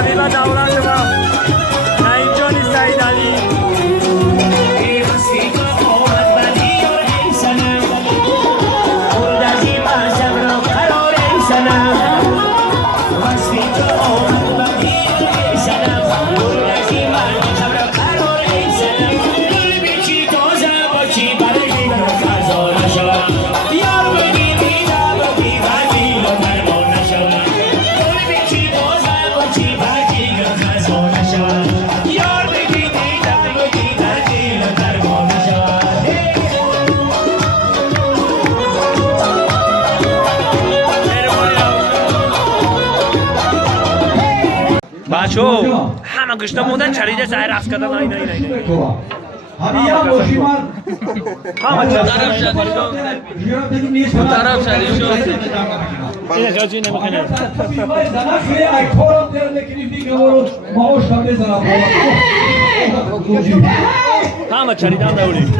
حبیب دولت ما نعیم جانی سعید علی بچه همه گشته موندن چریده سعی رفت کردن این همه طرف شدید این خیلی نمیخونه همه چریدن دولی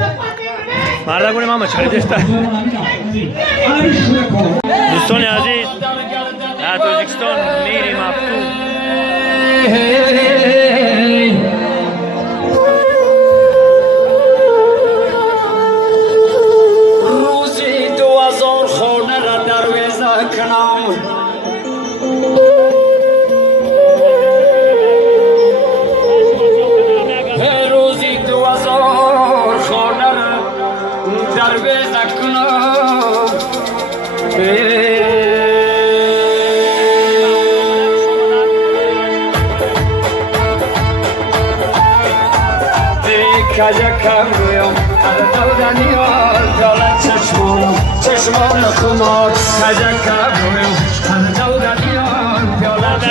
مرده کنیم همه چریدش دوستان عزیز در تاجیکستان میریم افتون روزی 2000 خانه را درویزه کنم روزی 2000 خانه را درویزه کنم کجکم رویم دودنیال دولت چشمان خمار کجکم رویم دودنیال دولت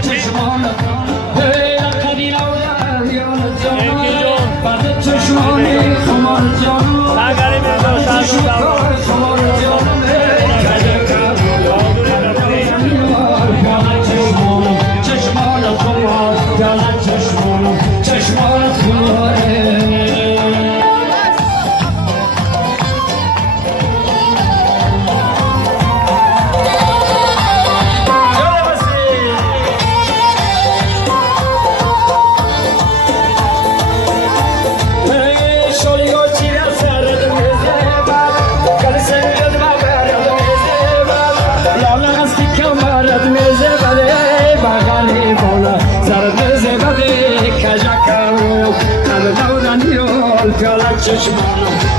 چشمان چشمانی خمار جانو خمار جانو کجکم رویم چشمان خمار دولت چشمان خمار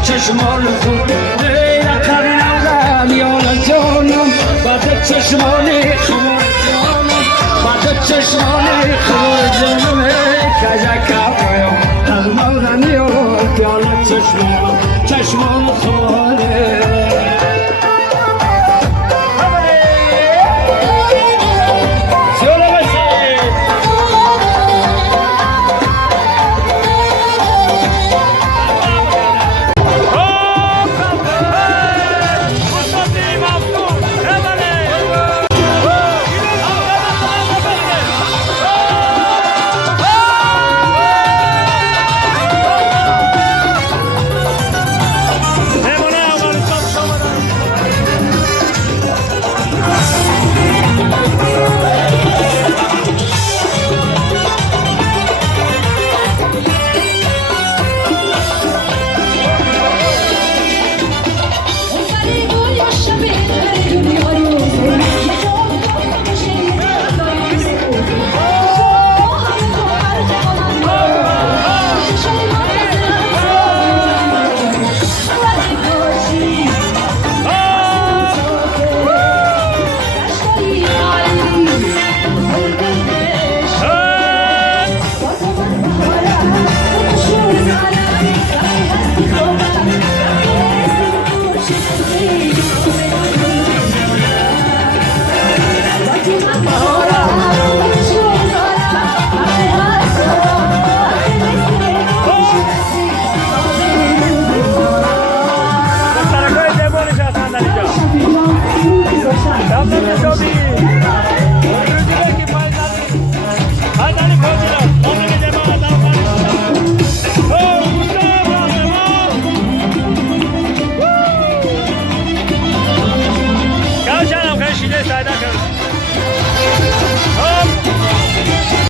چشمان خود رقم یال جانم بعد چشمان خمار جانم بعد چشمان خمار جانم کجکم رویم از مردن یال چشمان خماره